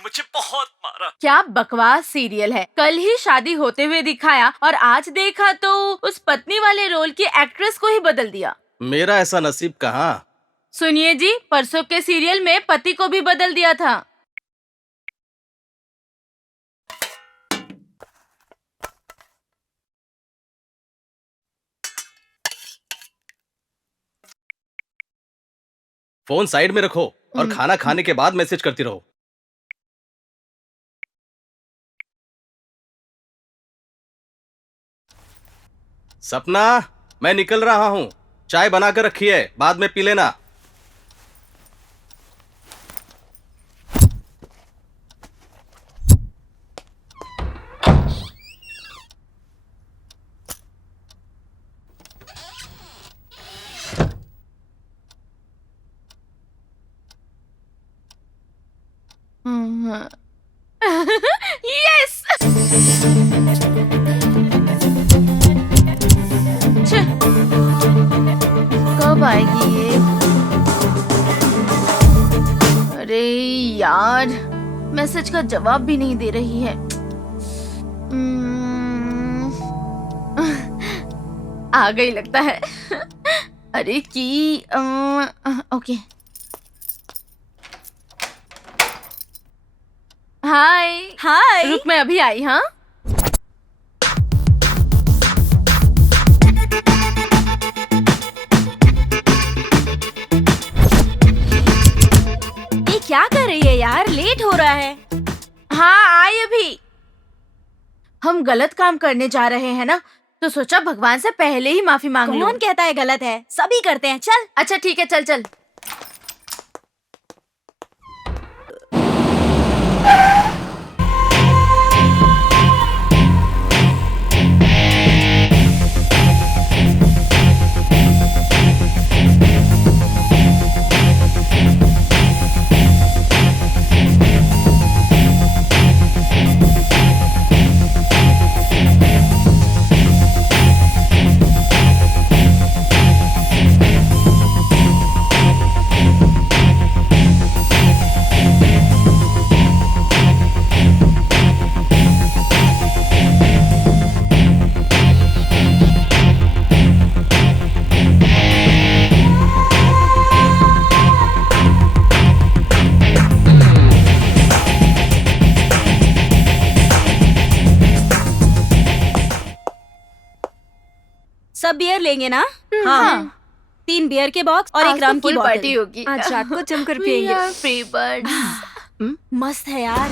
मुझे बहुत मारा। क्या बकवास सीरियल है। कल ही शादी होते हुए दिखाया और आज देखा तो उस पत्नी वाले रोल की एक्ट्रेस को ही बदल दिया। मेरा ऐसा नसीब कहाँ। सुनिए जी, परसों के सीरियल में पति को भी बदल दिया था। फोन साइड में रखो और खाना खाने के बाद मैसेज करती रहो। सपना, मैं निकल रहा हूँ। चाय बनाकर रखी है, बाद में पी लेना। यस। कब आएगी ये? अरे यार, मैसेज का जवाब भी नहीं दे रही है। आ गई लगता है। अरे की ओके। हाय हाय। रुक, मैं अभी आई। हाँ, ये क्या कर रही है यार, लेट हो रहा है। हाँ आई अभी। हम गलत काम करने जा रहे हैं ना, तो सोचा भगवान से पहले ही माफी मांग लूं। कौन कहता है गलत है, सभी करते हैं। चल। अच्छा ठीक है, चल चल। सब बियर लेंगे ना? हाँ। 3 बियर के बॉक्स और आज एक तो रम की फुल बॉटल पार्टी होगी। आज रात को जमकर पिएंगे। Free birds. मस्त है यार।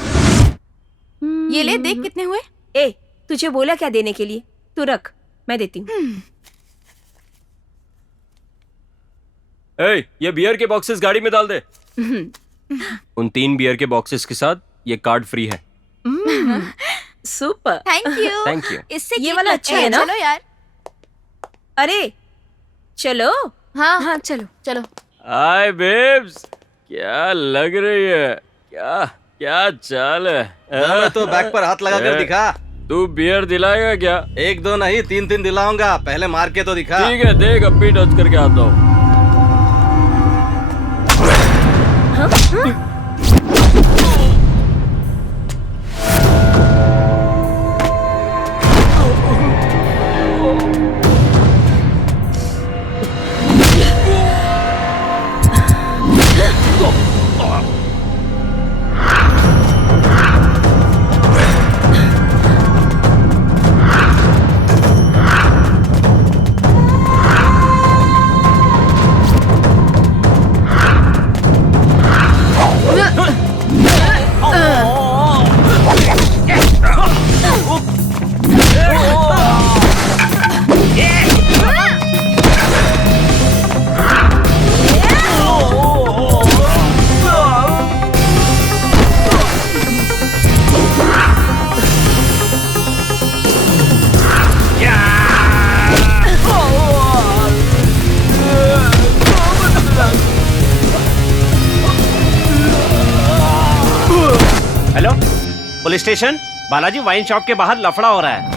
ये ले, देख कितने हुए। ए, तुझे बोला क्या देने के लिए? तू रख, मैं देती हूँ। ये बियर के बॉक्सेस गाड़ी में डाल दे। उन 3 बियर के बॉक्सेस के साथ ये कार्ड फ्री है। Super, thank you. Thank you. इससे ये वाला अच्छा है ना? चलो यार। अरे चलो। हाँ हाँ चलो चलो। हाय बेब्स, क्या लग रही है? क्या क्या चाल है? मैं तो बैक पर हाथ लगा कर दिखा। तू बियर दिलाएगा क्या? 1-2 नहीं, 3-3 दिलाऊंगा। पहले मार के तो दिखा। ठीक है, देख अब भी टच करके आता हूँ। Police station, Balaji wine shop के बाहर लफड़ा हो रहा है।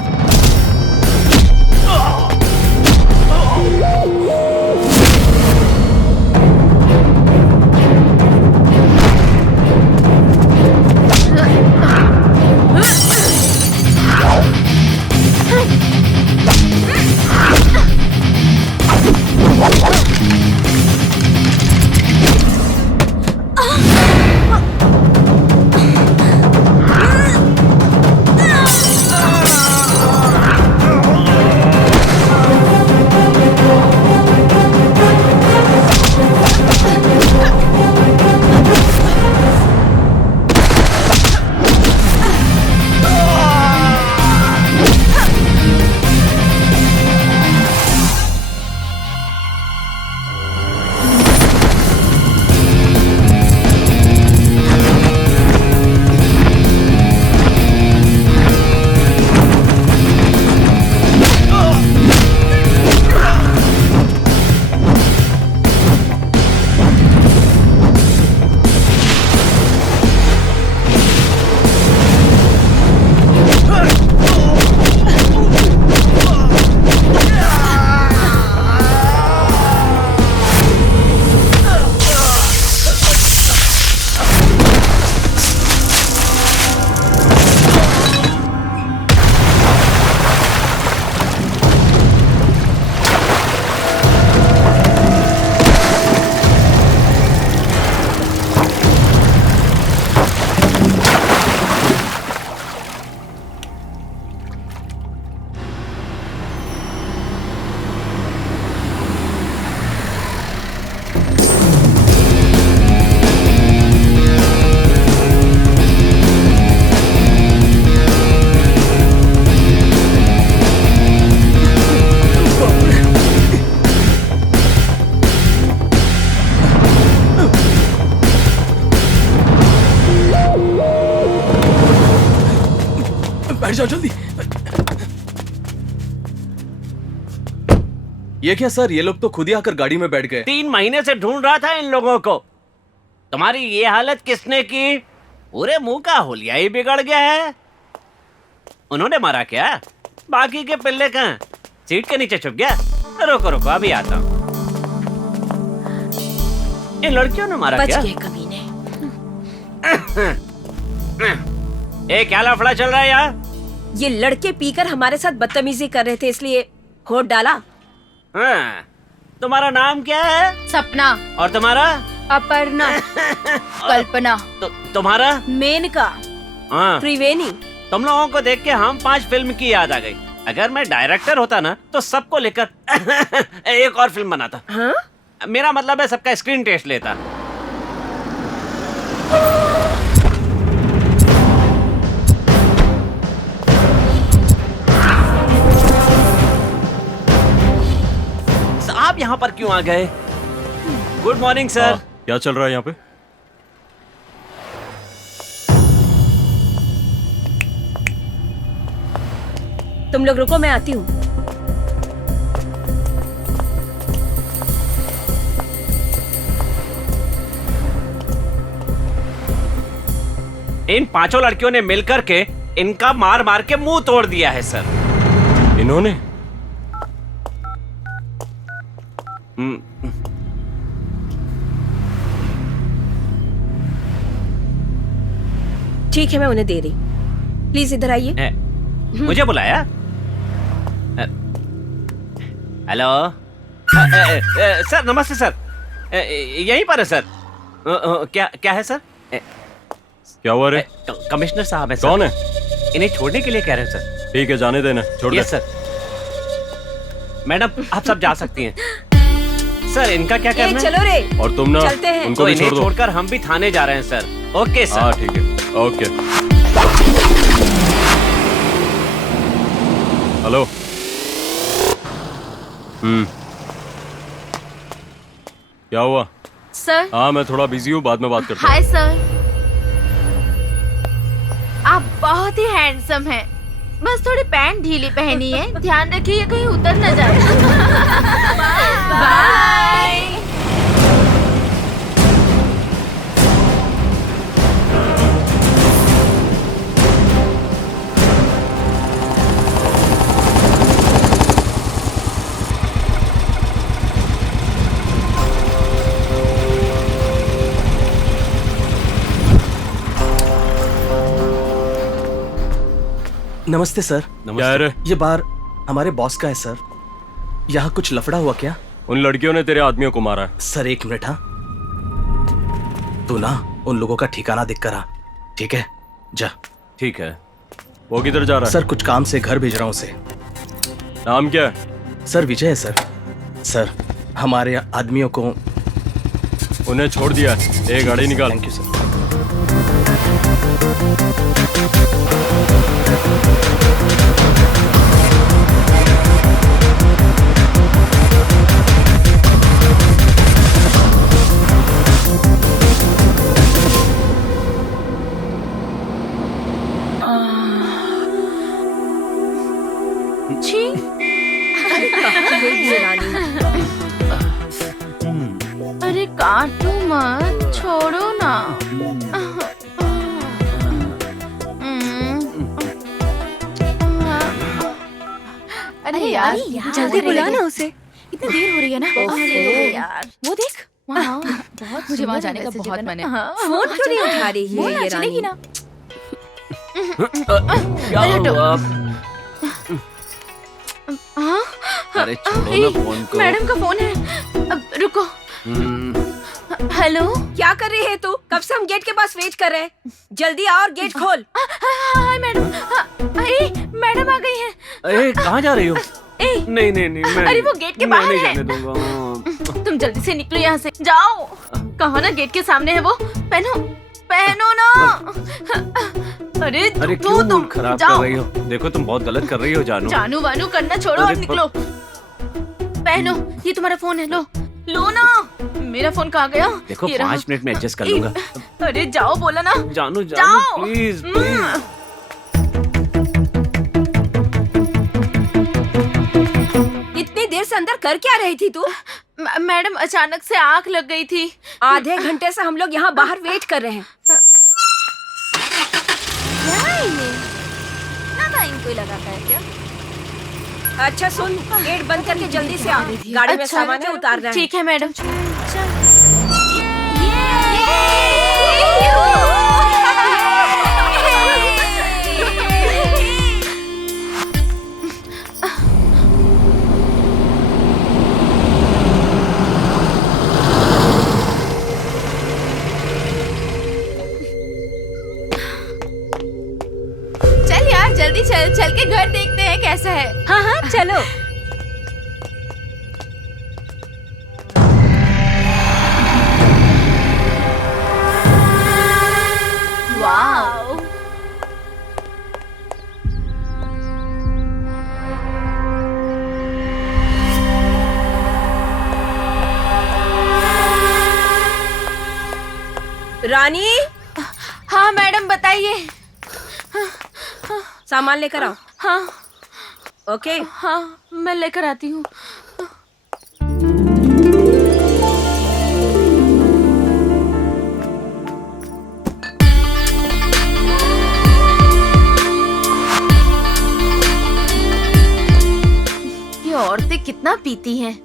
ये क्या सर, ये लोग तो खुद ही आकर गाड़ी में बैठ गए। 3 महीने से ढूंढ रहा था इन लोगों को। तुम्हारी ये हालत किसने की? पूरे मुंह का हुलिया ही बिगड़ गया है। उन्होंने मारा क्या? बाकी के पिल्ले कहाँ? सीट के नीचे छुप गया? रुको रुको अभी आता हूँ। इन लड़कियों ने मारा बच क्या? गए कमीने। ए क्या लफड़ा चल रहा है यार? ये लड़के पीकर हमारे साथ बदतमीजी कर रहे थे, इसलिए होट डाला। हाँ, तुम्हारा नाम क्या है? सपना, और तुम्हारा? अपर्णा, कल्पना, तुम्हारा? मेनका, हाँ, त्रिवेणी। तुम लोगों को देख के हम 5 फिल्म की याद आ गई। अगर मैं डायरेक्टर होता ना तो सबको लेकर एक और फिल्म बनाता। हाँ? मेरा मतलब है सबका स्क्रीन टेस्ट लेता। आप यहाँ पर क्यों आ गए? Good morning sir. क्या चल रहा है यहाँ पे? तुम लोग रुको, मैं आती हूँ। इन 5 लड़कियों ने मिलकर के इनका मार मार के मुंह तोड़ दिया है सर। इन्होंने? ठीक है, मैं उन्हें दे रही। प्लीज इधर आइए। मुझे बुलाया? हेलो सर, नमस्ते सर। यहीं पर है सर। क्या है सर? क्या हुआ रे? कमिश्नर साहब है सर। कौन है? इन्हें छोड़ने के लिए कह रहे हैं सर। ठीक है, जाने देना, छोड़ दे। Yes sir. मैडम आप सब जा सकती हैं। सर इनका क्या करना है? चलो रे, और तुम ना चलते हैं। उनको तो भी इन्हें छोड़ दो। छोड़कर हम भी थाने जा रहे हैं सर। Okay sir. हाँ ठीक है, ओके। हेलो। क्या हुआ? सर। हाँ मैं थोड़ा बिजी हूँ, बाद में बात करता हूँ। हाय सर, आप बहुत ही हैंडसम हैं। बस थोड़ी पैंट ढीली पहनी है, ध्यान रखिए कहीं उतर न जाए। बाय। नमस्ते सर। क्या है रे? ये बार हमारे बॉस का है सर। यहाँ कुछ लफड़ा हुआ क्या? उन लड़कियों ने तेरे आदमियों को मारा है। Sir 1 minute. हाँ, तू ना उन लोगों का ठिकाना देख कर आ, ठीक है? जा। ठीक है। वो किधर जा रहा है? सर कुछ काम से घर भेज रहा हूँ उसे। नाम क्या है? सर विजय है सर। सर हमारे आदमियों को। उन्हें छोड़ दिया है। एक गाड़ी निकाल। Thank you sir. छी। अरे काटो मत, छोड़ो ना। अरे यार जल्दी बुला ना उसे। इतनी देर हो रही है ना। अरे यार वो देख, बहुत मुझे वहाँ जाने का बहुत मन है। फोन क्यों नहीं उठा रही है ये रानी? ना। क्या हुआ? हाँ? अरे छोड़ो ना फोन को। मैडम का फोन है। अब रुको। हेलो। क्या कर रही है तू? कब से हम गेट के पास वेट कर रहे हैं। जल्दी आ और गेट खोल। Hi madam. मैडम आ गई हैं। अरे कहाँ जा रही हो? नहीं नहीं नहीं, मैं अरे वो गेट के बाहर नहीं है। जाने दूंगा। तुम जल्दी से निकलो यहाँ से, जाओ। कहो ना गेट के सामने है वो। पहनो पहनो ना। अरे अरे तो क्यों तुम मूड खराब जाओ। कर रही हो? देखो तुम बहुत गलत कर रही हो जानू। जानू वानू करना छोड़ो और अरे निकलो। पहनो, ये तुम्हारा फोन है, लो लो ना। मेरा फोन कहाँ गया? देखो ये रहा। 5 मिनट में एडजस्ट कर लूंगा। अरे जाओ बोला ना। जानू जाओ। जानू प्लीज प्लीज। इतनी देर से अंदर कर क्या रही थी तू? मैडम अचानक से आंख लग गई थी। आधे घंटे से हम लोग यहाँ बाहर वेट कर रहे हैं। ना टाइम कोई लगाता है क्या? अच्छा सुन, गेट बंद करके जल्दी से आ। गाड़ी में सामान है, उतारना है। ठीक है मैडम। चल यार जल्दी चल, चल के घर देखते हैं कैसा है। हाँ हाँ चलो। वाओ। रानी, हाँ मैडम बताइए। सामान लेकर आओ। हाँ ओके। हाँ मैं लेकर आती हूँ। ये औरतें कितना पीती हैं।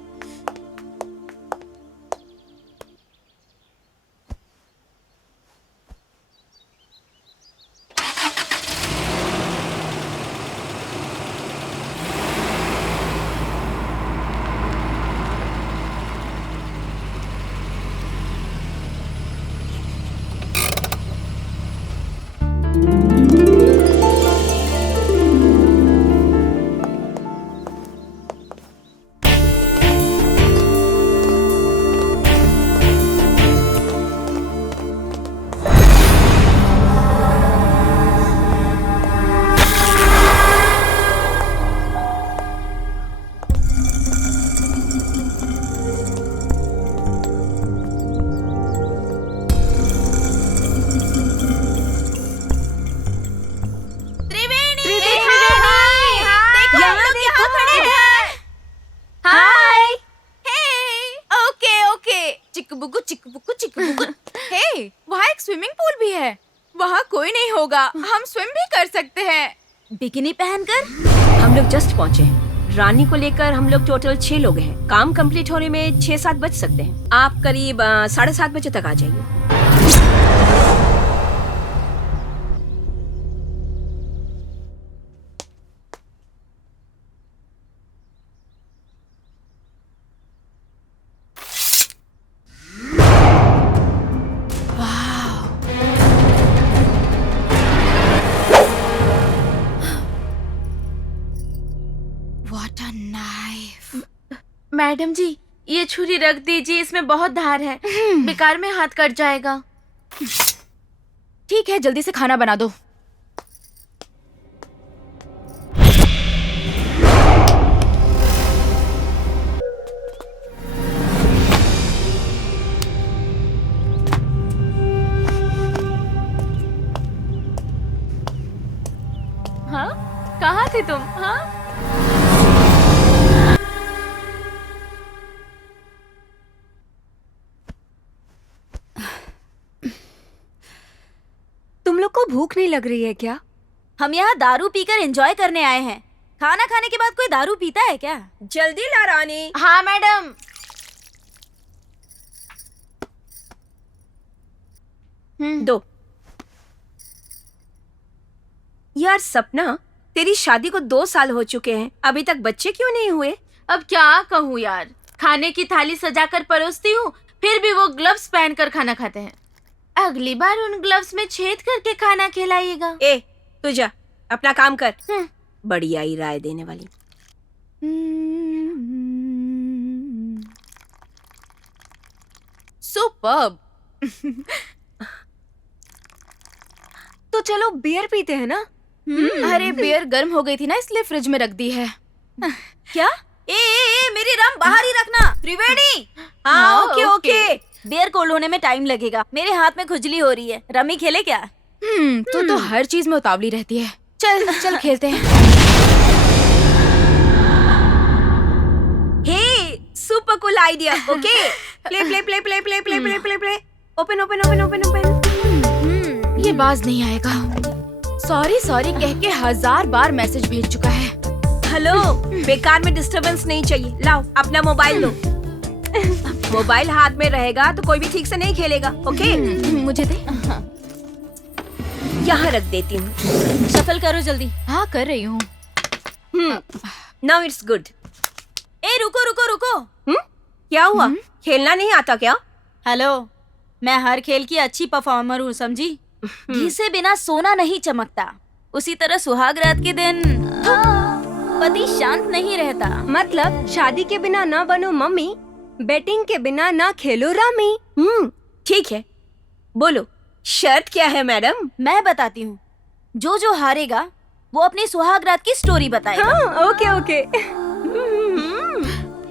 हे, वहाँ एक स्विमिंग पूल भी है। वहाँ कोई नहीं होगा, हम स्विम भी कर सकते हैं। बिकिनी पहनकर। हम लोग जस्ट पहुँचे हैं। रानी को लेकर हम लोग टोटल 6 लोग हैं। काम कंप्लीट होने में 6-7 बज सकते हैं। आप करीब 7:30 बजे तक आ जाइए। मैडम जी ये छुरी रख दीजिए, इसमें बहुत धार है। बेकार में हाथ कट जाएगा। ठीक है, जल्दी से खाना बना दो। हाँ कहाँ थे तुम? हाँ तुम लोग को भूख नहीं लग रही है क्या? हम यहाँ दारू पीकर एंजॉय करने आए हैं। खाना खाने के बाद कोई दारू पीता है क्या? जल्दी ला रानी। हाँ मैडम। दो। यार सपना, तेरी शादी को 2 साल हो चुके हैं, अभी तक बच्चे क्यों नहीं हुए? अब क्या कहूँ यार, खाने की थाली सजाकर परोसती हूँ, फिर भी वो ग्लव्स पहनकर खाना खाते हैं। अगली बार उन ग्लव्स में छेद करके खाना खिलाइएगा। ए, तू जा, अपना काम कर। बढ़िया ही राय देने वाली। सुपर्ब। तो चलो बियर पीते हैं ना? अरे बियर गर्म हो गई थी ना, इसलिए फ्रिज में रख दी है। क्या? ए, मेरी रम बाहर ही रखना। त्रिवेणी। हाँ, ओके ओके। बियर कोल्ड होने में टाइम लगेगा। मेरे हाथ में खुजली हो रही है। रमी खेले क्या? तू तो हर चीज में उतावली रहती है। चल चल खेलते हैं। Hey, super cool idea. Okay, play play play play play play play play play. Open open open open open. ये बाज नहीं आएगा. सॉरी सॉरी कह के 1000 बार मैसेज भेज चुका है. हेलो, बेकार में डिस्टरबेंस नहीं चाहिए. लाओ अपना मोबाइल दो. मोबाइल हाथ में रहेगा तो कोई भी ठीक से नहीं खेलेगा. ओके, मुझे दे. यहाँ रख देती हूँ. शफल करो जल्दी. हाँ कर रही हूँ. Now it's good. ए रुको रुको रुको. क्या हुआ? खेलना नहीं आता क्या? हेलो, मैं हर खेल की अच्छी परफॉर्मर हूँ, समझी? घी से बिना सोना नहीं चमकता. उसी तरह सुहाग रात के दिन पति शांत नहीं रहता. मतलब शादी के बिना ना बनो मम्मी, बैटिंग के बिना ना खेलो रामी. ठीक है, बोलो शर्त क्या है मैडम? मैं बताती हूँ. जो जो हारेगा वो अपनी सुहाग रात की स्टोरी बताएगा. हाँ, ओके ओके.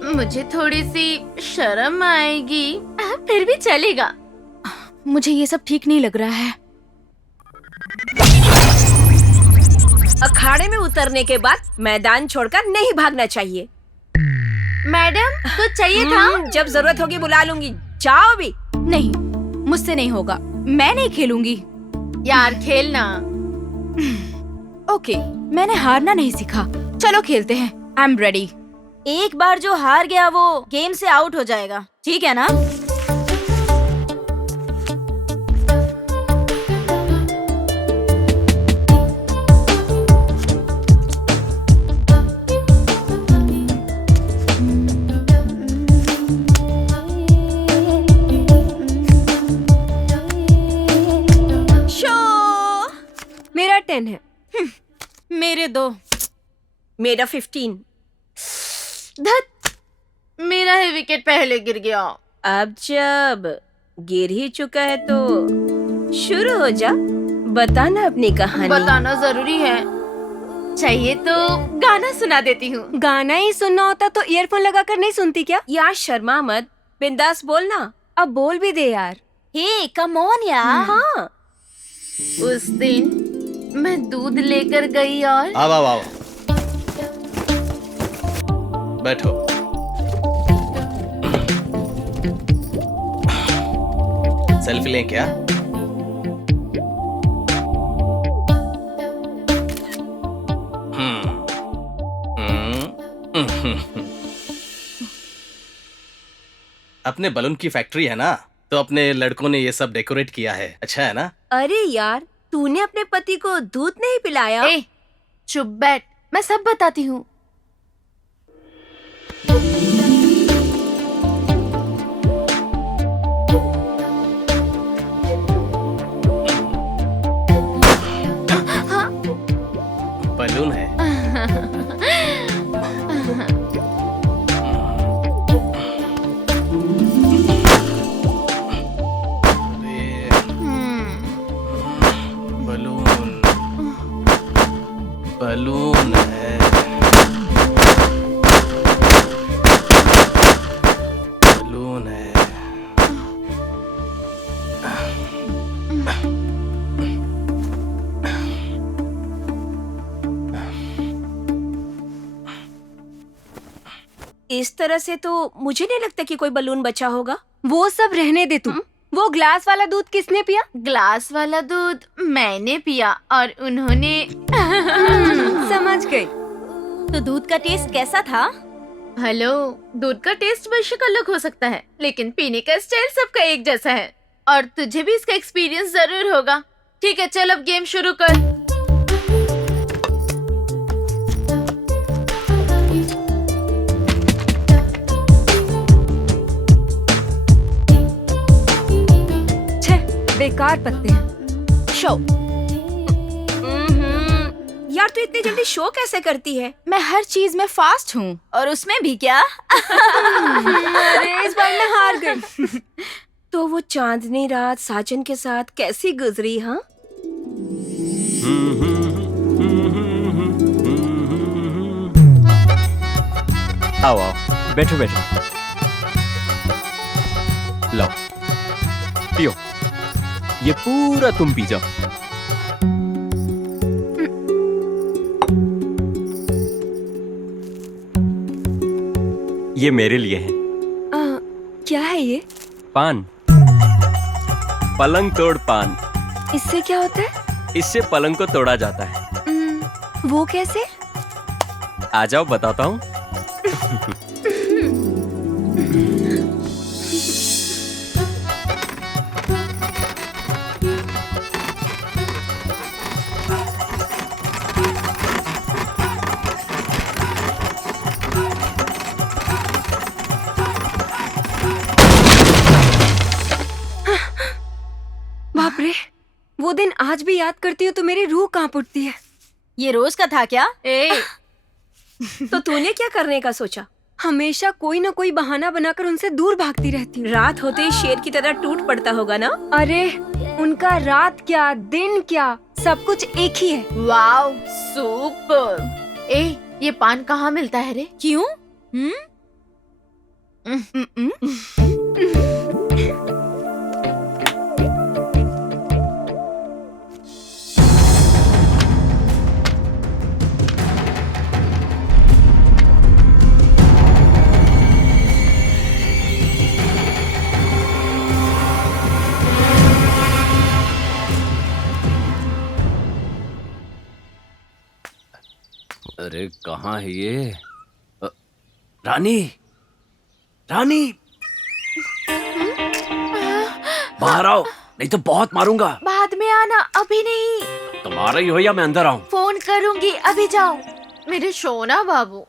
मुझे थोड़ी सी शर्म आएगी, फिर भी चलेगा. मुझे ये सब ठीक नहीं लग रहा है. अखाड़े में उतरने के बाद मैदान छोड़कर नहीं भागना चाहिए. मैडम कुछ चाहिए था? जब जरूरत होगी बुला लूंगी. जाओ भी. नहीं, मुझसे नहीं होगा. मैं नहीं खेलूंगी. यार खेलना. ओके, मैंने हारना नहीं सीखा. चलो खेलते हैं. I am ready. एक बार जो हार गया वो गेम से आउट हो जाएगा. ठीक है ना? मेरा 10 है. मेरे 2. मेरा 15. धत, मेरा ही विकेट पहले गिर गया. अब जब गिर ही चुका है तो शुरू हो जा. बताना अपनी कहानी. बताना जरूरी है. चाहिए तो गाना सुना देती हूँ. गाना ही सुनना होता तो ईयरफोन लगाकर नहीं सुनती क्या? यार शर्मा मत, बिंदास बोलना. अब बोल भी दे यार. हे कम ऑन यार. हाँ. उस दिन मैं दूध लेकर गई और आओ आओ आओ, बैठो. सेल्फी लें क्या? अपने बलून की फैक्ट्री है ना, तो अपने लड़कों ने ये सब डेकोरेट किया है. अच्छा है ना? अरे यार, तूने अपने पति को दूध नहीं पिलाया? ए, चुप बैठ, मैं सब बताती हूँ. बलून है. बलून बलून है. बलून है. इस तरह से तो मुझे नहीं लगता कि कोई बलून बचा होगा. वो सब रहने दे तू. वो ग्लास वाला दूध किसने पिया? ग्लास वाला दूध मैंने पिया और उन्होंने समझ गई. तो दूध का टेस्ट कैसा था? हेलो, दूध का टेस्ट बेशक अलग हो सकता है, लेकिन पीने का स्टाइल सबका एक जैसा है. और तुझे भी इसका एक्सपीरियंस जरूर होगा. ठीक है, चल अब गेम शुरू कर. बेकार पत्ते हैं. शो. यार तू इतनी जल्दी शो कैसे करती है? मैं हर चीज में फास्ट हूँ. और उसमें भी क्या? अरे इस बार मैं हार गई. तो वो चांदनी रात साजन के साथ कैसी गुजरी? हाँ, आओ आओ, बैठो बैठो. लो, पियो. ये पूरा तुम पी जाओ. ये मेरे लिए है. क्या है ये? पान, पलंग तोड़ पान। इससे क्या होता है? इससे पलंग को तोड़ा जाता है। वो कैसे? आ जाओ बताता हूँ। बाप रे, वो दिन आज भी याद करती हूँ तो मेरी रूह कांप उठती है। ये रोज का था क्या? ए, तो तूने क्या करने का सोचा? हमेशा कोई ना कोई बहाना बनाकर उनसे दूर भागती रहती हूँ। रात होते ही शेर की तरह टूट पड़ता होगा ना? अरे उनका रात क्या दिन क्या सब कुछ एक ही है। Wow, super. ए, ये पान कहाँ मिलता है रे? क्यों? अरे कहाँ है ये? रानी, रानी, बाहर आओ, नहीं तो बहुत मारूंगा। बाद में आना, अभी नहीं। तुम आ रही हो या मैं अंदर आऊं? फोन करूंगी, अभी जाओ। मेरे सोना बाबू।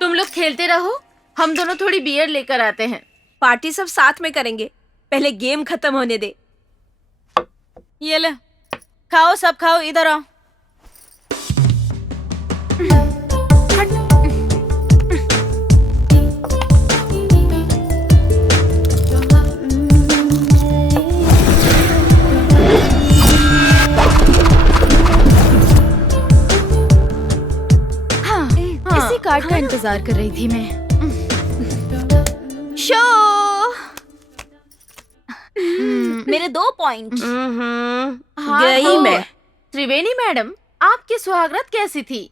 तुम लोग खेलते रहो, हम दोनों थोड़ी बियर लेकर आते हैं। पार्टी सब साथ में करेंगे, पहले गेम खत्म होने दे। ये ले, खाओ सब खाओ, इधर आओ। इसी कार्ड का इंतजार कर रही थी मैं। शो मेरे 2 पॉइंट। हाँ, गई तो मैं। त्रिवेणी मैडम, आपकी सुहागरात कैसी थी?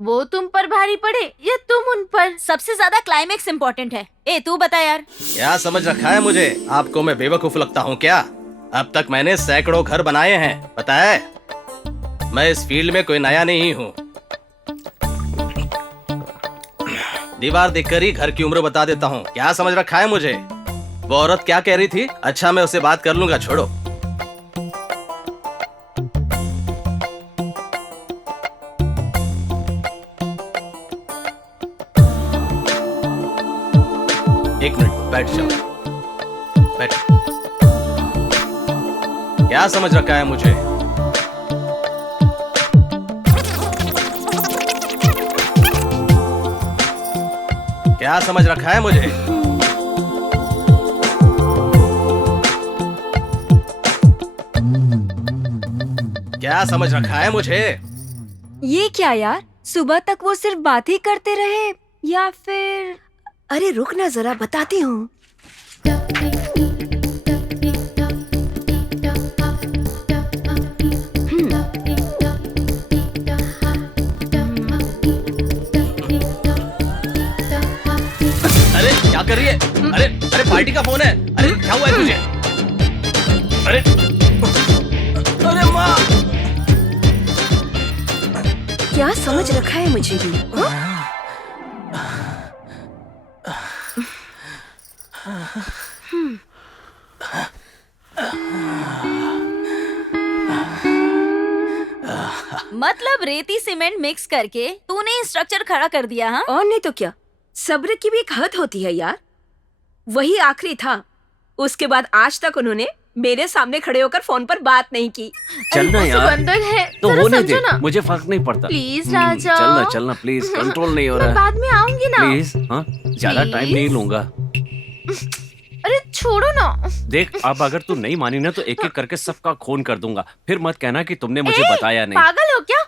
वो तुम पर भारी पड़े या तुम उन पर? सबसे ज्यादा क्लाइमेक्स इम्पोर्टेंट है। ए तू बता यार। क्या समझ रखा है मुझे? आपको मैं बेवकूफ लगता हूँ क्या? अब तक मैंने सैकड़ों घर बनाए हैं, पता है? मैं इस फील्ड में कोई नया नहीं हूँ। दीवार देखकर ही घर की उम्र बता देता हूँ। क्या समझ रखा है मुझे? वो औरत क्या कह रही थी? अच्छा, मैं उससे बात कर लूंगा, छोड़ो। एक मिनट, बैठ जाओ, बैठ। क्या समझ रखा है मुझे? क्या समझ रखा है मुझे? क्या समझ रखा है मुझे? ये क्या यार, सुबह तक वो सिर्फ बात ही करते रहे या फिर? अरे रुक ना जरा, बताती हूँ। अरे क्या कर रही है? अरे अरे पार्टी का फोन है। अरे क्या हुआ है तुझे? अरे अरे माँ! क्या समझ रखा है मुझे भी? मतलब रेती सीमेंट मिक्स करके तूने स्ट्रक्चर खड़ा कर दिया? हाँ, और नहीं तो क्या, सब्र की भी एक हद होती है यार। वही आखिरी था, उसके बाद आज तक उन्होंने मेरे सामने खड़े होकर फोन पर बात नहीं की। चलना यार, बंदर है, तो जरा होने समझो दे, ना। मुझे फर्क नहीं पड़ता। प्लीज राजा। चलना चलना प्लीज, कंट्रोल नहीं हो मैं रहा है। बाद में आऊंगी ना। प्लीज, हाँ, ज्यादा टाइम Please? नहीं लूंगा। अरे छोड़ो ना। देख, अब अगर तू नहीं मानी ना तो एक एक करके सबका खून कर दूंगा। फिर मत कहना कि तुमने मुझे बताया नहीं। पागल हो क्या?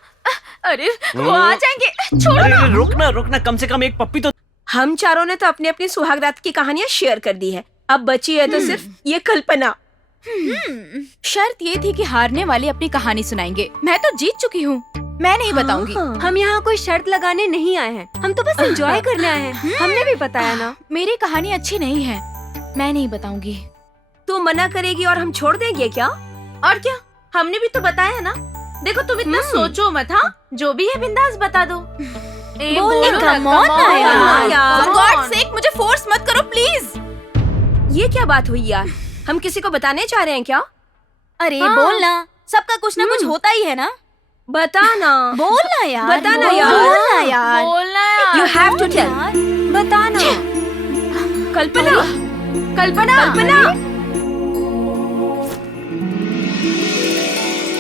अरे वो आ जाएंगे, छोड़ो अरे ना। अरे, रुकना रुकना, कम से कम एक पप्पी तो। हम चारों ने तो अपनी अपनी सुहागरात की कहानियां शेयर कर दी है, अब बची है तो सिर्फ ये कल्पना। शर्त ये थी कि हारने वाले अपनी कहानी सुनाएंगे। मैं तो जीत चुकी हूँ, मैं नहीं बताऊंगी। हम यहाँ कोई शर्त लगाने नहीं आए हैं, हम तो बस एंजॉय करने आए हैं। हमने भी बताया ना। मेरी कहानी अच्छी नहीं है, मैं नहीं बताऊंगी। तू मना करेगी और हम छोड़ देंगे क्या? और क्या, हमने भी तो बताया ना। देखो तुम इतना सोचो मत, हाँ जो भी है बिंदास बता दो। बोलो ना, come on ना यार। For God's sake, मुझे फोर्स मत करो प्लीज। ये क्या बात हुई यार? हम किसी को बताने चाह रहे हैं क्या? अरे बोलना, सबका कुछ ना कुछ होता ही है ना। बता ना। बोलना यार, बताना यार। बोलना यार, बोलना यार। You have to tell. बताना। कल्पना, कल्पना, कल्पना।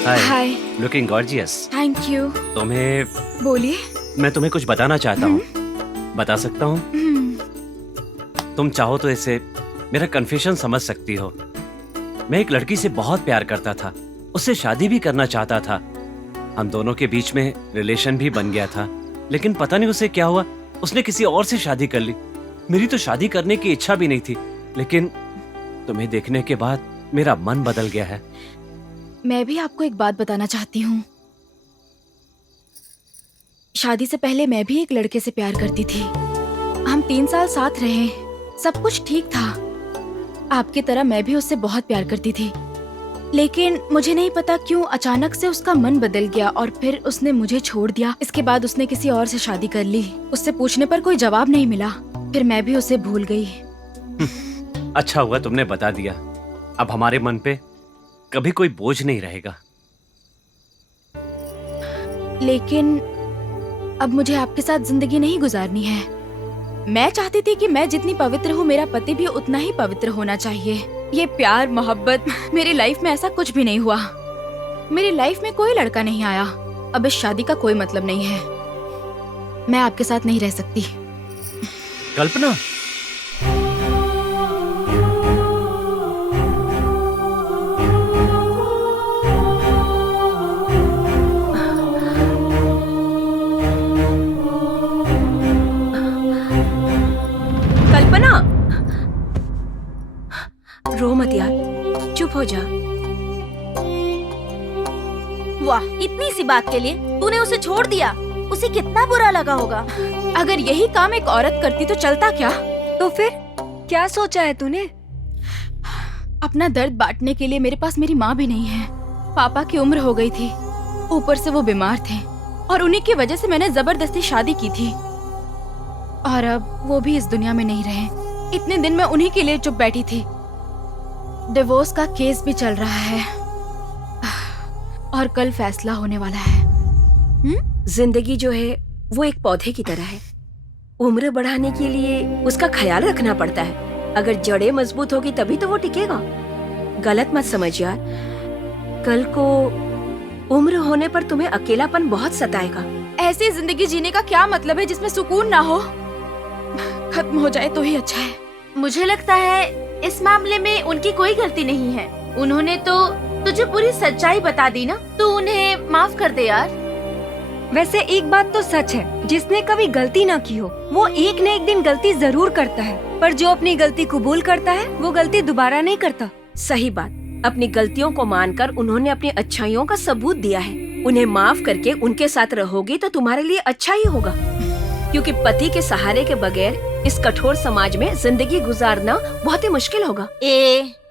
हाय, लुकिंग गॉर्जियस। Thank you. तुम्हें, बोलिए। मैं तुम्हें कुछ बताना चाहता हूँ। बता सकता हूँ? तुम चाहो तो इसे मेरा कन्फेशन समझ सकती हो। मैं एक लड़की से बहुत प्यार करता था, उससे शादी भी करना चाहता था। हम दोनों के बीच में रिलेशन भी बन गया था, लेकिन पता नहीं उसे क्या हुआ, उसने किसी और से शादी कर ली। मेरी तो शादी करने की इच्छा भी नहीं थी, लेकिन तुम्हें देखने के बाद मेरा मन बदल गया है। मैं भी आपको एक बात बताना चाहती हूँ। शादी से पहले मैं भी एक लड़के से प्यार करती थी। हम 3 साल साथ रहे, सब कुछ ठीक था। आपकी तरह मैं भी उससे बहुत प्यार करती थी, लेकिन मुझे नहीं पता क्यों अचानक से उसका मन बदल गया और फिर उसने मुझे छोड़ दिया। इसके बाद उसने किसी और से शादी कर ली। उससे पूछने पर कोई जवाब नहीं मिला, फिर मैं भी उसे भूल गई। अच्छा हुआ तुमने बता दिया, अब हमारे मन पे कभी कोई बोझ नहीं रहेगा। लेकिन अब मुझे आपके साथ जिंदगी नहीं गुजारनी है। मैं चाहती थी कि मैं जितनी पवित्र हूँ, मेरा पति भी उतना ही पवित्र होना चाहिए। ये प्यार मोहब्बत, मेरी लाइफ में ऐसा कुछ भी नहीं हुआ। मेरी लाइफ में कोई लड़का नहीं आया। अब इस शादी का कोई मतलब नहीं है। मैं आपके साथ नहीं रह सकती। कल्पना, कल्पना, रो मत यार, चुप हो जा। वाह, इतनी सी बात के लिए तूने उसे छोड़ दिया। उसे कितना बुरा लगा होगा। अगर यही काम एक औरत करती तो चलता क्या? तो फिर क्या सोचा है तूने? अपना दर्द बांटने के लिए मेरे पास मेरी माँ भी नहीं है। पापा की उम्र हो गई थी, ऊपर से वो बीमार थे, और उन्हीं की वजह से मैंने जबरदस्ती शादी की थी। और अब वो भी इस दुनिया में नहीं रहे। इतने दिन मैं उन्हीं के लिए चुप बैठी थी। डिवोर्स का केस भी चल रहा है और कल फैसला होने वाला है। जिंदगी जो है वो एक पौधे की तरह है। उम्र बढ़ाने के लिए उसका ख्याल रखना पड़ता है। अगर जड़ें मजबूत होगी तभी तो वो टिकेगा। गलत मत समझ यार, कल को उम्र होने पर तुम्हें अकेलापन बहुत सताएगा। ऐसी जिंदगी जीने का क्या मतलब है जिसमें सुकून ना हो? खत्म हो जाए तो ही अच्छा है। मुझे लगता है इस मामले में उनकी कोई गलती नहीं है। उन्होंने तो तुझे पूरी सच्चाई बता दी ना, तो उन्हें माफ कर दे यार। वैसे एक बात तो सच है, जिसने कभी गलती ना की हो वो एक न एक दिन गलती जरूर करता है, पर जो अपनी गलती कबूल करता है वो गलती दोबारा नहीं करता। सही बात। अपनी गलतियों को मानकर उन्होंने अपनी अच्छाइयों का सबूत दिया है। उन्हें माफ करके उनके साथ रहोगी तो तुम्हारे लिए अच्छा ही होगा, क्योंकि पति के सहारे के बगैर इस कठोर समाज में जिंदगी गुजारना बहुत ही मुश्किल होगा।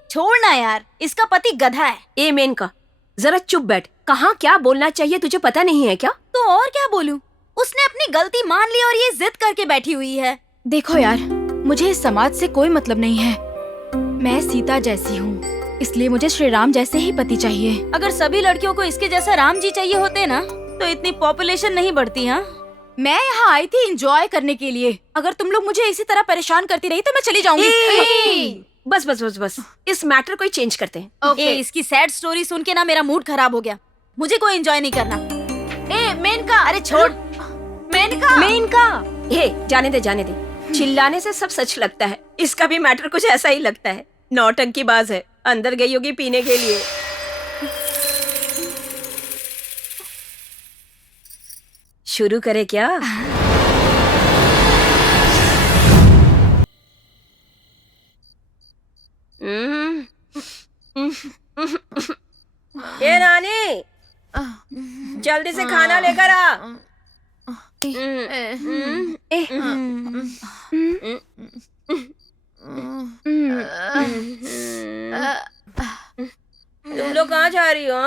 छोड़ना यार, इसका पति गधा है। ए मेनका, जरा चुप बैठ। कहाँ क्या बोलना चाहिए तुझे पता नहीं है क्या? तो और क्या बोलूं? उसने अपनी गलती मान ली और ये जिद करके बैठी हुई है। देखो यार, मुझे इस समाज से कोई मतलब नहीं है। मैं सीता जैसी हूँ, इसलिए मुझे श्री राम जैसे ही पति चाहिए। अगर सभी लड़कियों को इसके जैसा राम जी चाहिए होते ना, तो इतनी पॉपुलेशन नहीं बढ़ती। हाँ, मैं यहाँ आई थी एंजॉय करने के लिए। अगर तुम लोग मुझे इसी तरह परेशान करती रही तो मैं चली जाऊंगी। बस बस बस बस, इस मैटर को ही चेंज करते हैं। इसकी सैड स्टोरी सुन के ना मेरा मूड खराब हो गया। मुझे कोई एंजॉय नहीं करना। मेनका, अरे छोड़। मेनका। हे, जाने दे जाने दे। चिल्लाने से सब सच लगता है। इसका भी मैटर कुछ ऐसा ही लगता है। नौटंकी बाज है, अंदर गई होगी पीने के लिए। शुरू करे क्या? ए नानी, जल्दी से खाना लेकर आ। तुम लोग कहाँ जा रही हो?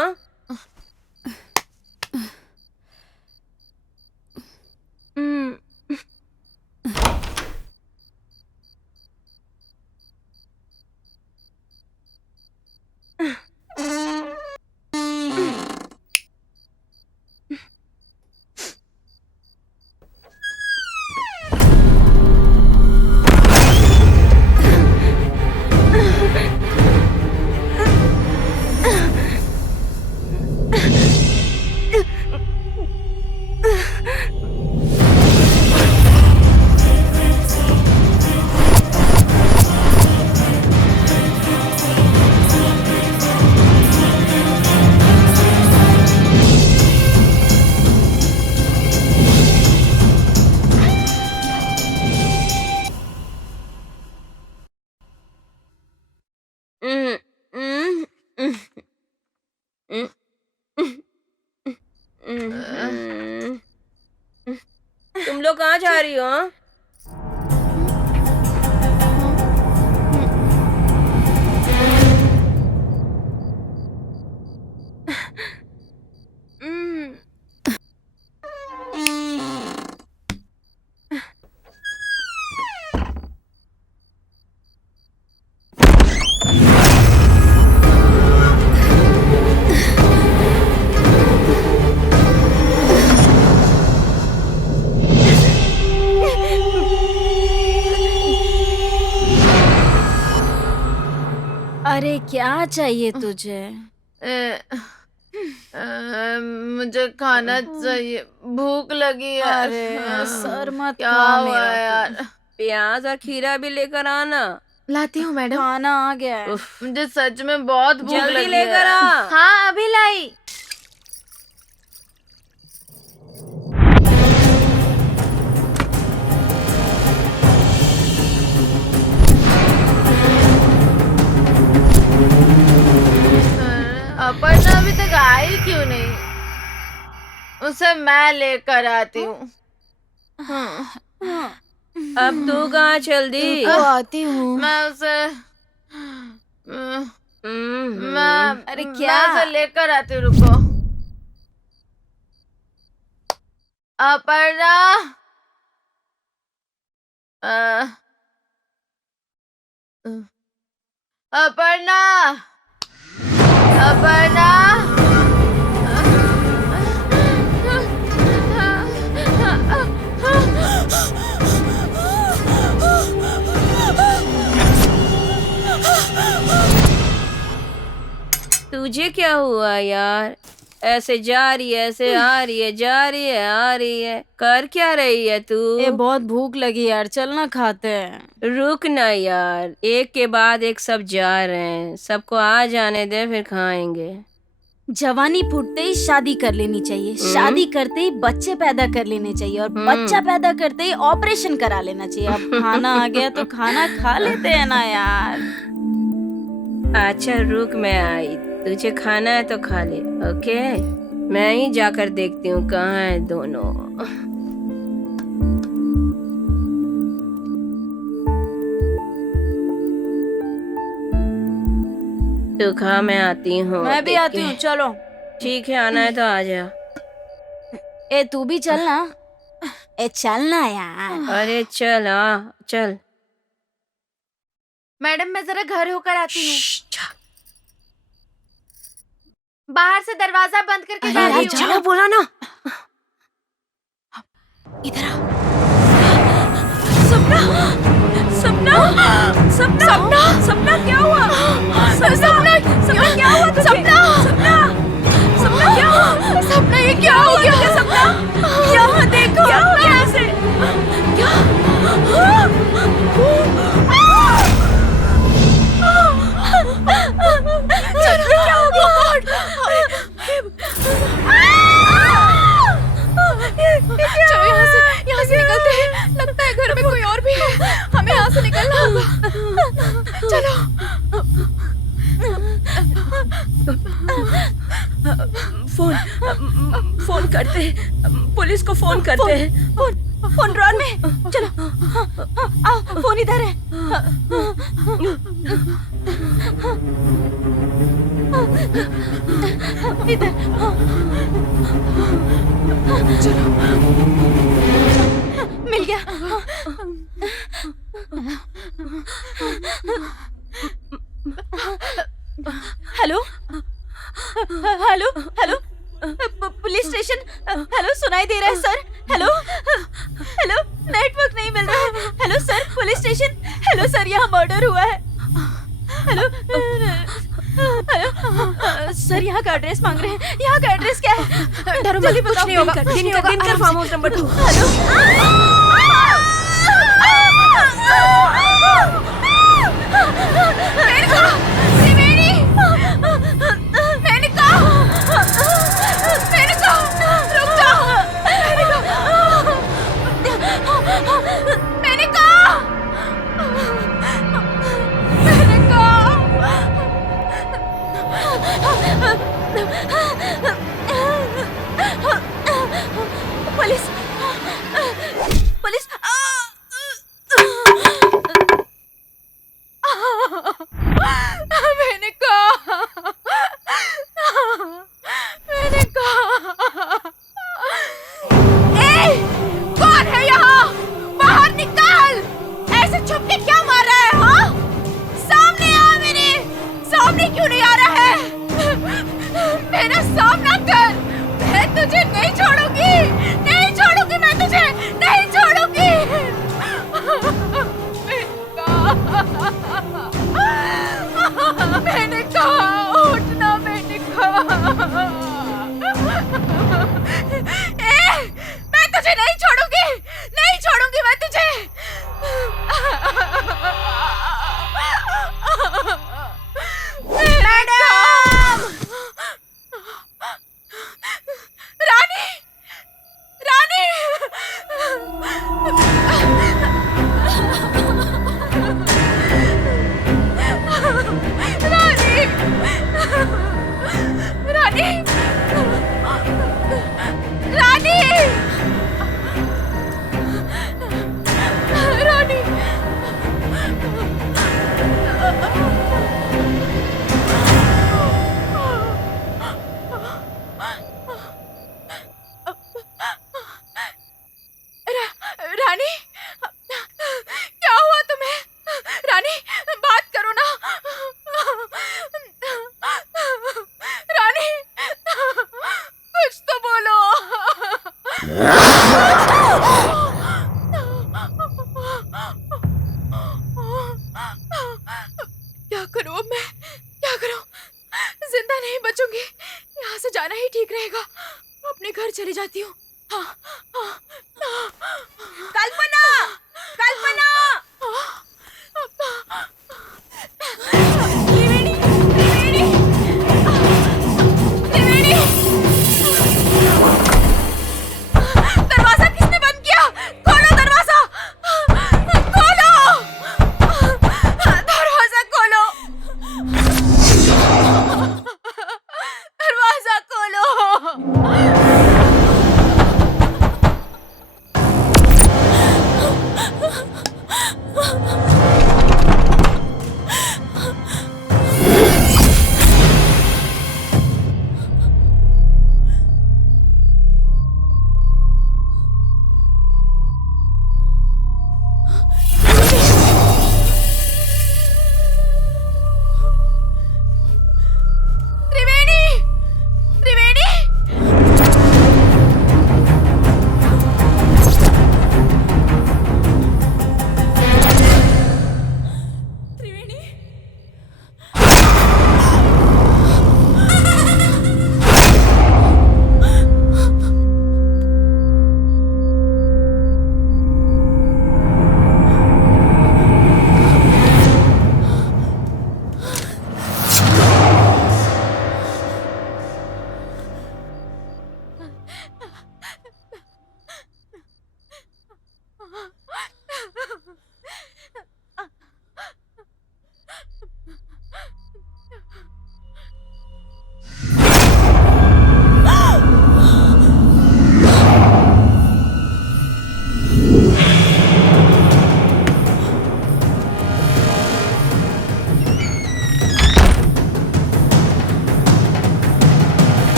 तुम लोग कहाँ जा रही हो? अरे क्या चाहिए तुझे? मुझे खाना चाहिए, भूख लगी है। अरे सर मत क्या खा हुआ मेरा यार? प्याज और खीरा भी लेकर आना। लाती हूँ मैडम। खाना आ गया है। मुझे सच में बहुत भूख जल्दी लगी लेकर है। आ। हाँ अभी लाई। अपर्णा अभी तक आई क्यों नहीं? उसे मैं लेकर आती हूँ। अब तू कहाँ चल दी? आती हूँ मैं उसे। मैं अरे क्या? मैं उसे लेकर आती हूँ, रुको। अपर्णा, अपर्णा, अपर्णा। तुझे क्या हुआ यार? ऐसे जा रही है, ऐसे आ रही है, जा रही है, आ रही है, कर क्या रही है तू? बहुत भूख लगी यार, चल ना खाते हैं। रुक ना यार, एक के बाद एक सब जा रहे हैं, सबको आ जाने दे फिर खाएंगे। जवानी फूटते ही शादी कर लेनी चाहिए, शादी करते ही बच्चे पैदा कर लेने चाहिए, और बच्चा पैदा करते ही ऑपरेशन करा लेना चाहिए। अब खाना आ गया तो खाना खा लेते हैं ना यार। अच्छा रुक, मैं आई। तुझे खाना है तो खा ले, ओके? मैं ही जाकर देखती हूँ कहाँ है दोनों। तू खा, मैं आती हूँ। मैं भी आती हूँ, चलो। ठीक है, आना है तो आ जा। ए तू भी चल ना। ए चल ना यार। अरे चल, आ चल। मैडम मैं जरा घर होकर आती हूँ। बाहर से दरवाजा बंद करके जा रही हूँ। चलो बोला ना। इधर आ। सपना, सपना, सपना, सपना, सपना क्या हुआ? सपना, सपना क्या हुआ तुझे? सपना, सपना, सपना क्या हुआ? सपना ये क्या हो गया? सपना, यहाँ देखो, क्या हो गया ऐसे? क्या? चलो क्या हो गया? चलो यहाँ से निकलते हैं। लगता है घर में कोई और भी है, हमें यहाँ से निकलना होगा। चलो। फोन करते हैं, पुलिस को फोन करते हैं। फोन ड्रॉर में, चलो आओ, फोन इधर है। इधर चलो, मिल गया। Hello hello hello, police station. Hello, सुनाई दे रहा है सर? हेलो हेलो, नेटवर्क नहीं मिल रहा है। Hello sir, police station. Hello sir, यहाँ मर्डर हुआ है। हेलो हेलो सर, यहाँ का एड्रेस मांग रहे हैं। यहाँ का एड्रेस क्या है? डरो मत, कुछ नहीं होगा। Dinkar farm house number 2। Police police मैंने कहा ए, कौन है यहाँ? बाहर निकल! ऐसे छुप के क्या मार रहा है? हाँ, सामने आ, मेरे सामने क्यों नहीं आ रहा है? मेरा सामना कर, मैं तुझे नहीं छोड़ूंगी, नहीं छोड़ूंगी, मैं तुझे नहीं छोड़ूंगी। मैंने कहा उठना, मैंने कहा। मैं तुझे नहीं छोड़ूंगी, नहीं छोड़ूंगी मैं तुझे। मैडम! रानी! रानी! रानी! रानी! रानी! रानी, क्या हुआ तुम्हें? रानी, बात करो ना। रानी, कुछ तो बोलो। क्या करूं अब मैं? क्या करूं? जिंदा नहीं बचूंगी, यहाँ से जाना ही ठीक रहेगा। अपने घर चली जाती हूँ। हाँ, हाँ, हाँ। कल्पना! कल्पना! त्रिवेणी! त्रिवेणी! त्रिवेणी! दरवाजा किसने बंद किया? खोलो दरवाजा! खोलो! दरवाजा खोलो! दरवाजा खोलो!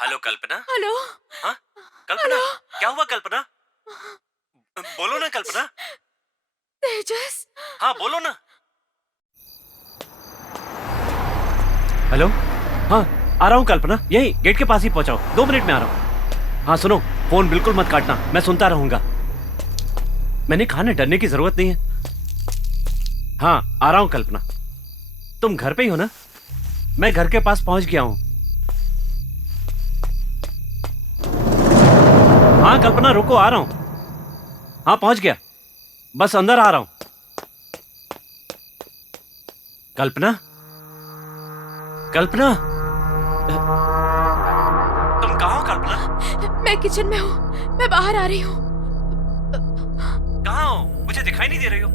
हेलो कल्पना। हेलो। हाँ कल्पना, क्या हुआ कल्पना? बोलो ना कल्पना। तेजस। हाँ बोलो ना। हेलो। हाँ आ रहा हूँ कल्पना, यही गेट के पास ही पहुंचाओ, 2 मिनट में आ रहा हूँ। हाँ सुनो, फोन बिल्कुल मत काटना, मैं सुनता रहूंगा। मैंने कहा ना डरने की जरूरत नहीं है। हाँ आ रहा हूँ कल्पना। तुम घर पे ही हो ना? मैं घर के पास पहुंच गया हूँ। हाँ कल्पना रुको, आ रहा हूँ। हाँ पहुंच गया, बस अंदर आ रहा हूँ। कल्पना, कल्पना, तुम कहाँ हो कल्पना? मैं किचन में हूँ, मैं बाहर आ रही हूँ। कहाँ हो? मुझे दिखाई नहीं दे रही हो।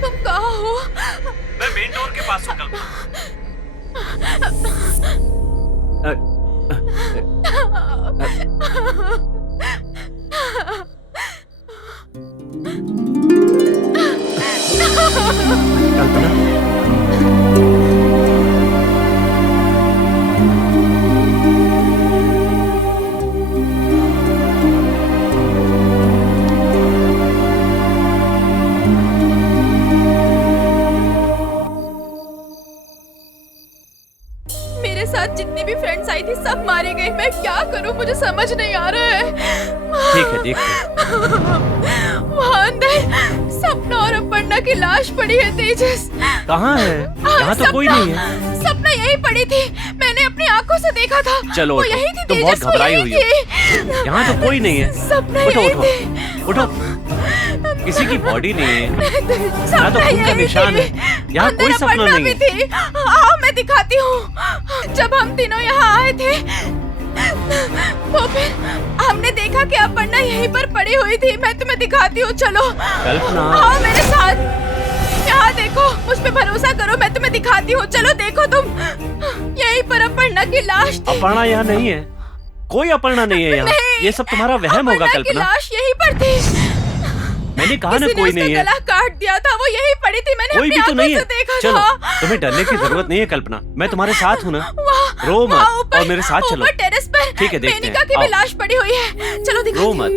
तुम कहाँ हो? मैं मेन डोर के पास हूँ कल्पना। कल्पना, मेरे साथ जितनी भी फ्रेंड्स आई थी सब मारे गए। मैं क्या करूं, मुझे समझ नहीं आ रहा है। ठीक है देखते। वहाँ अंदर सपना और अपर्णा की लाश पड़ी है तेजस। कहाँ है? यहाँ तो कोई नहीं है। सपना यही पड़ी थी, मैंने अपनी आंखों से देखा था। चलो वो उठो, यही थी तुम तेजस, बहुत वो घबराई यही हुई हो। थी। यहाँ तो कोई नहीं है। सपना उठो यही उठो थी। उठो। किसी की बॉडी नहीं है, यहाँ तो सपना खून का यही निशान थी। है। यहाँ अंदर कोई सपना अपर्णा नहीं भी है। थी। आओ मैं दिखाती हूँ। जब हम तीनों यहाँ आए थे तो फिर हमने देखा कि अपर्णा यहीं पर पड़ी हुई थी। मैं तुम्हें दिखाती हूँ, चलो कल्पना। आओ मेरे साथ। यहाँ देखो, मुझ पे भरोसा करो, मैं तुम्हें दिखाती हूँ। चलो देखो तुम, यहीं पर अपर्णा की लाश थी। अपर्णा यहाँ नहीं है, कोई अपर्णा नहीं है यहाँ। नहीं, ये सब तुम्हारा वहम होगा अपर्णा की कल्पना। लाश यहीं पर थी। मैंने कहा ना किसी ने कोई उसका नहीं है। गला काट दिया था, वो यहीं पड़ी थी। मैंने कोई अपनी भी तो नहीं आंखों है। से देखा चलो, था। तुम्हें डरने की जरूरत नहीं है कल्पना, मैं तुम्हारे साथ हूँ ना। रो वहाँ मत ऊपर- और मेरे साथ चलो। ऊपर टेरेस पर ठीक है, देखते मेनिका हैं, की भी आओ। लाश पड़ी हुई है। चलो दिखाती रो हूँ। मत,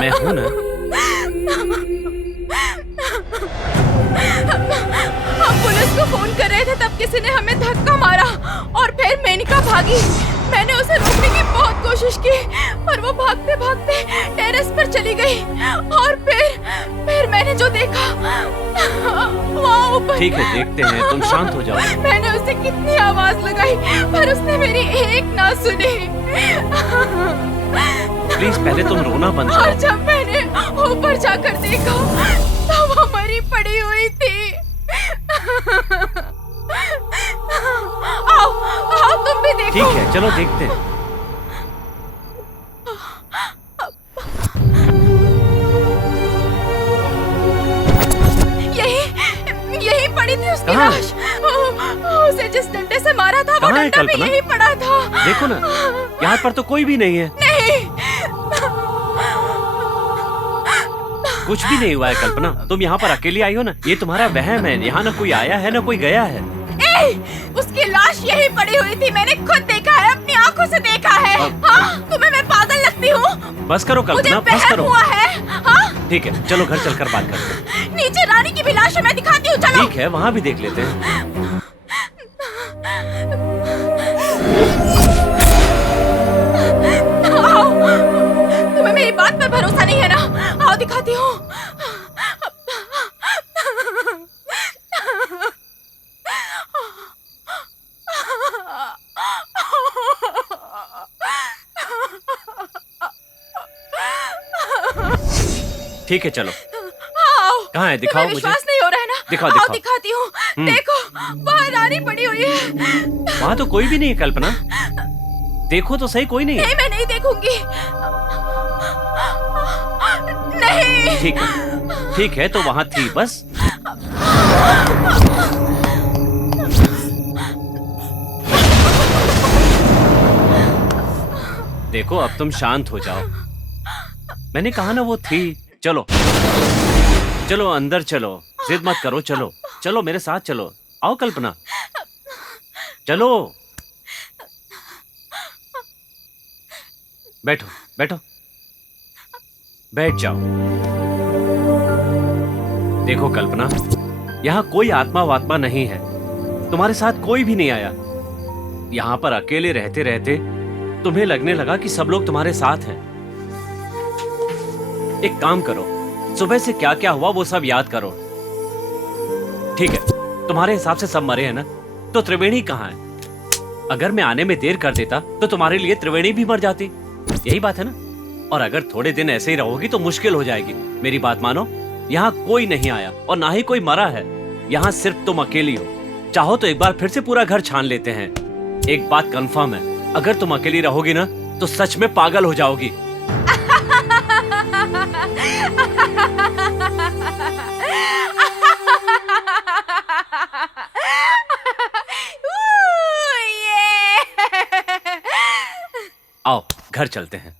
मैं हूँ ना। हम पुलिस को फोन कर रहे थे, तब किसी ने हमें धक्का मारा और फिर मेनिका भागी। मैंने उसे रोकने की बहुत कोशिश की, पर वो भागते भागते टेरेस पर चली गई। और फिर मैंने जो देखा वहाँ ऊपर। ठीक है, देखते हैं, तुम शांत हो जाओ। मैंने उसे कितनी आवाज लगाई, पर उसने मेरी एक ना सुनी। प्लीज पहले तुम रोना बंद और करो। जब मैंने ऊपर जाकर देखा तो वो मरी पड़ी हुई थी। आओ आओ, तुम भी देखो। ठीक है, चलो देखते हैं। यही पड़ी थी उसकी कहाँ? लाश। उसे जिस डंडे से मारा था वो कहाँ है डंडा भी कल्पना? यही पड़ा था। देखो ना, यहाँ पर तो कोई भी नहीं है। नहीं, कुछ भी नहीं हुआ है कल्पना, तुम यहाँ पर अकेली आई हो ना, ये तुम्हारा वहम है। यहाँ ना कोई आया है ना कोई गया है। उसकी लाश यही पड़ी हुई थी। मैंने खुद देखा है, अपनी आंखों से देखा है। हाँ? तुम्हें मैं पागल लगती हूँ? बस करो मुझे कल्पना, बस वहम करो। हुआ है। हाँ? ठीक है, चलो घर चलकर बात करते हैं। नीचे रानी की भी लाश है, मैं दिखाती हूँ, चलो। ठीक है, वहाँ भी देख लेते हैं। आओ, तुम्हें मेरी बात पर भरोसा नहीं है ना? आओ दिखाती हूँ। ठीक है, चलो। आओ। कहाँ है? दिखाओ तुम्हें मुझे। विश्वास नहीं हो रहा है ना? दिखाओ, आओ दिखाओ। दिखाती हूँ। देखो, वहाँ रानी पड़ी हुई है। वहाँ तो कोई भी नहीं है कल्पना, देखो तो सही, कोई नहीं है। नहीं, मैं नहीं देखूंगी। नहीं। ठीक है, तो वहाँ थी बस। देखो, अब तुम शांत हो जाओ। मैंने कहा ना वो थी। चलो चलो अंदर चलो, जिद मत करो, चलो चलो मेरे साथ चलो। आओ कल्पना, चलो। बैठो बैठो, बैठ जाओ। देखो कल्पना, यहाँ कोई आत्मा वात्मा नहीं है, तुम्हारे साथ कोई भी नहीं आया। यहाँ पर अकेले रहते रहते तुम्हें लगने लगा कि सब लोग तुम्हारे साथ हैं। एक काम करो, सुबह से क्या क्या हुआ वो सब याद करो। ठीक है, तुम्हारे हिसाब से सब मरे हैं ना? तो त्रिवेणी कहाँ है? अगर मैं आने में देर कर देता तो तुम्हारे लिए त्रिवेणी भी मर जाती। यही बात है ना? और अगर थोड़े दिन ऐसे ही रहोगी तो मुश्किल हो जाएगी। मेरी बात मानो, यहाँ कोई नहीं आया और ना ही कोई मरा है। यहाँ सिर्फ तुम अकेली हो। चाहो तो एक बार फिर से पूरा घर छान लेते हैं। एक बात कंफर्म है, अगर तुम अकेली रहोगी ना तो सच में पागल हो जाओगी। आओ घर चलते हैं।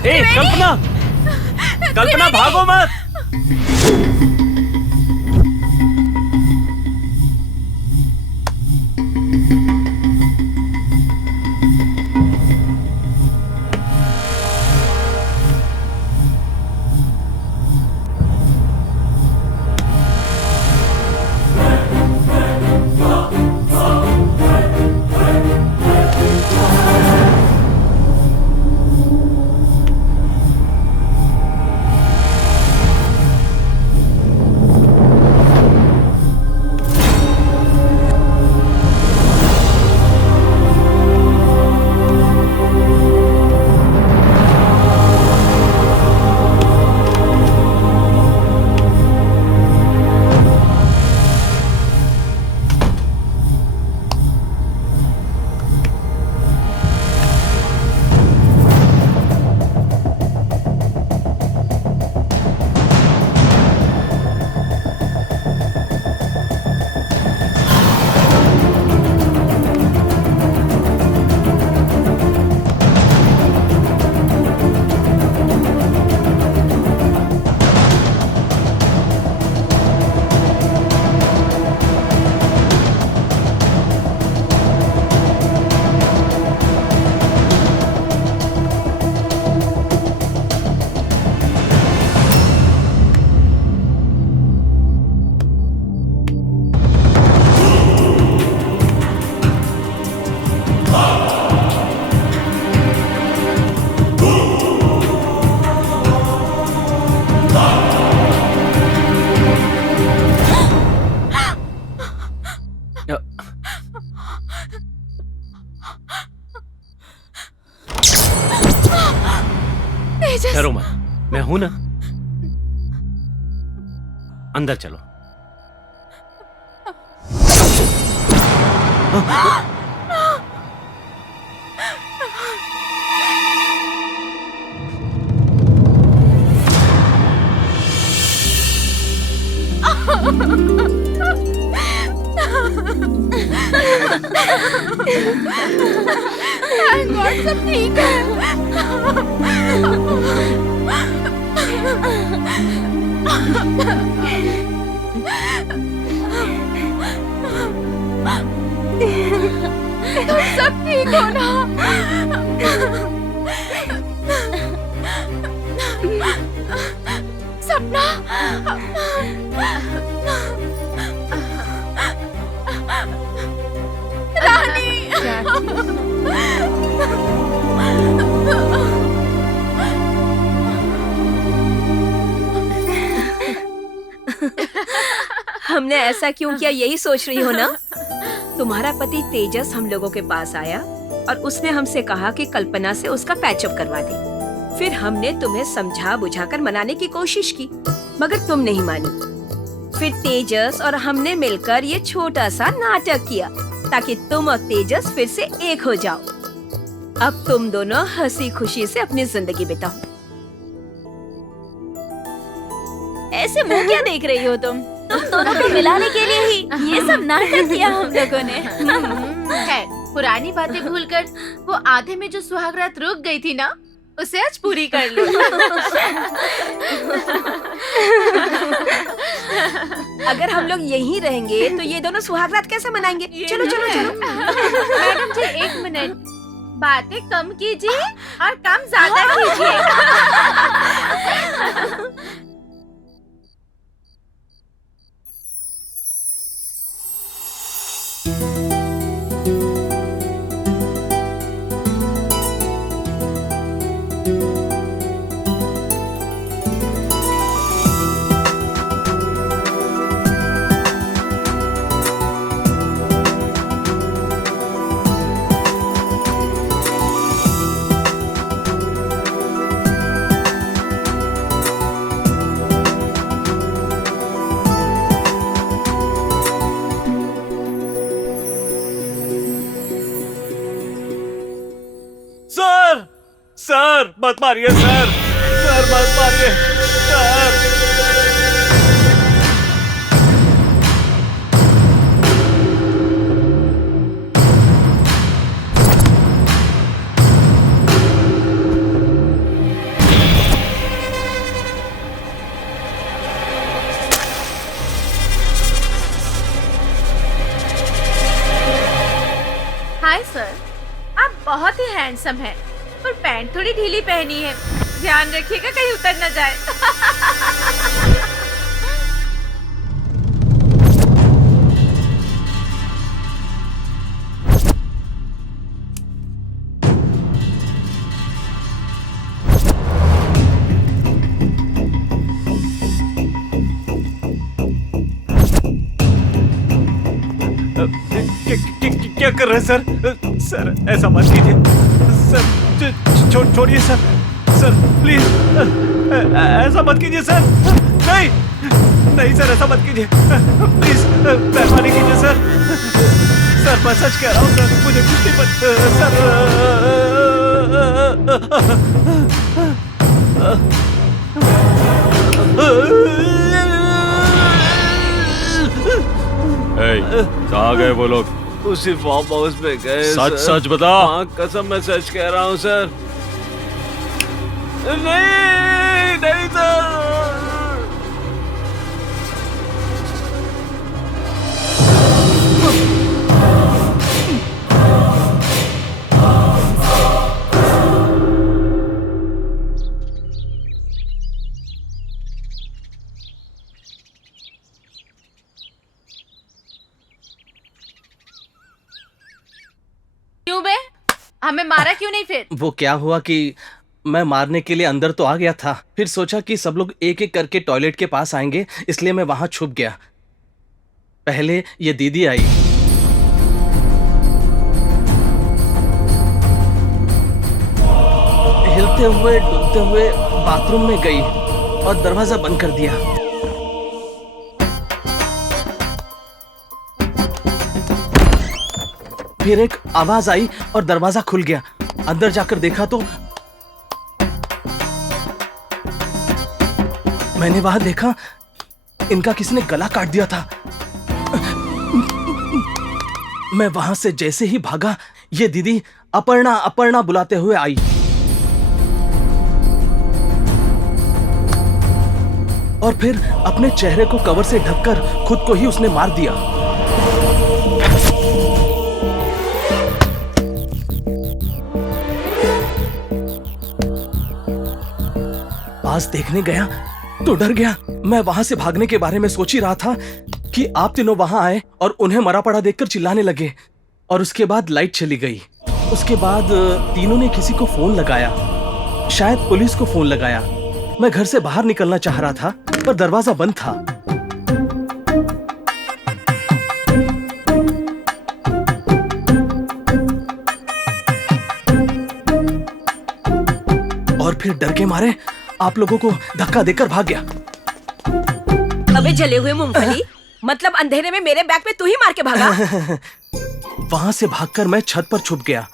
ए, कल्पना! कल्पना भागो मत! तेजस। डरो मत, मैं हूं ना। अंदर चलो। Thank God, सब ठीक है। तुम सब ठीक हो ना? सपना। हमने ऐसा क्यों किया यही सोच रही हो ना? तुम्हारा पति तेजस हम लोगों के पास आया और उसने हमसे कहा कि कल्पना से उसका पैचअप करवा दे। फिर हमने तुम्हें समझा बुझाकर मनाने की कोशिश की, मगर तुम नहीं मानी। फिर तेजस और हमने मिलकर ये छोटा सा नाटक किया ताकि तुम और तेजस फिर से एक हो जाओ। अब तुम दोनों हंसी खुशी से अपनी जिंदगी बिताओ। ऐसे मुंह क्या देख रही हो तुम दोनों को मिलाने के लिए ही ये सब नाटक किया हम लोगों ने। है पुरानी बातें भूलकर वो आधे में जो सुहागरात रुक गई थी ना, उसे आज पूरी कर लो। अगर हम लोग यहीं रहेंगे तो ये दोनों सुहागरात कैसे मनाएंगे? चलो चलो चलो। मैडम जी 1 मिनट, बातें कम कीजिए और काम ज्यादा कीजिए। सर मत मारिए सर, सर मत मारिए सर। हाय सर, आप बहुत ही हैंडसम हैं, पर पैंट थोड़ी ढीली पहनी है। ध्यान रखिएगा कहीं उतर न जाए। क्या कर रहे हैं सर? सर ऐसा मत कीजिए सर, छोड़िए सर, सर प्लीज ऐसा मत कीजिए सर। नहीं नहीं सर, ऐसा मत कीजिए प्लीज, मेहरबानी कीजिए सर। सर मैं सच कह रहा हूँ सर, मुझे कुछ नहीं पता सर। कहाँ गए वो लोग? उसी फार्म हाउस में गए। सच सच बता। हाँ कसम, मैं सच कह रहा हूँ सर। नहीं नहीं सर। क्यों बे? हमें मारा क्यों नहीं फिर? वो क्या हुआ कि मैं मारने के लिए अंदर तो आ गया था, फिर सोचा कि सब लोग एक एक करके टॉयलेट के पास आएंगे, इसलिए मैं वहां छुप गया। पहले ये दीदी आई। हिलते हिलते हुए डुलते हुए बाथरूम में गई और दरवाजा बंद कर दिया। फिर एक आवाज आई और दरवाजा खुल गया। अंदर जाकर देखा तो मैंने वहां देखा इनका किसी ने गला काट दिया था। मैं वहां से जैसे ही भागा, ये दीदी अपर्णा अपर्णा बुलाते हुए आई। और फिर अपने चेहरे को कवर से ढककर खुद को ही उसने मार दिया। पास देखने गया तो डर गया। मैं वहां से भागने के बारे में सोच ही रहा था कि आप तीनों वहां आए और उन्हें मरा पड़ा देखकर चिल्लाने लगे। और उसके बाद लाइट चली गई। उसके बाद तीनों ने किसी को फोन लगाया, शायद पुलिस को फोन लगाया। मैं घर से बाहर निकलना चाह रहा था पर दरवाजा बंद था। और फिर डर के मारे आप लोगों को धक्का देकर भाग गया। अबे जले हुए मूंगफली, मतलब अंधेरे में मेरे बैग पे तू ही मार के भागा? वहां से भागकर मैं छत पर छुप गया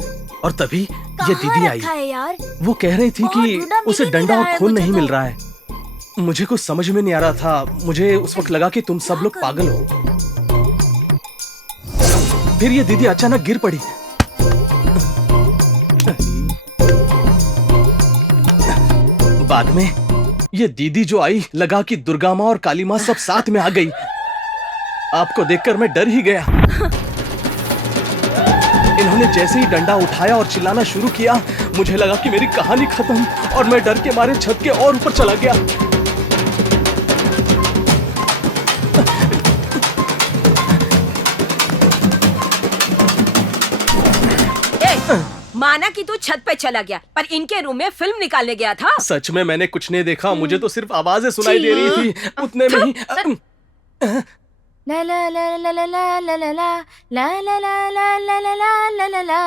और तभी ये दीदी आई। रखा है यार? वो कह रही थी बहुत कि ढूंढा, उसे मिल ही डंडा नहीं और रहा है खून मुझे नहीं तो। मिल रहा है। मुझे कुछ समझ में नहीं आ रहा था। मुझे उस वक्त लगा कि तुम सब लोग पागल हो। फिर ये दीदी अचानक गिर पड़ी। बाद में ये दीदी जो आई, लगा कि दुर्गा माँ और काली माँ सब साथ में आ गई। आपको देखकर मैं डर ही गया। इन्होंने जैसे ही डंडा उठाया और चिल्लाना शुरू किया, मुझे लगा कि मेरी कहानी खत्म और मैं डर के मारे छत के और ऊपर चला गया। माना कि तू छत पे चला गया, पर इनके रूम में फिल्म निकालने गया था। सच में मैंने कुछ नहीं देखा, मुझे तो सिर्फ आवाजें सुनाई दे रही थी। उतने में ही ला ला ला ला ला ला ला ला ला ला ला ला ला ला ला ला ला ला।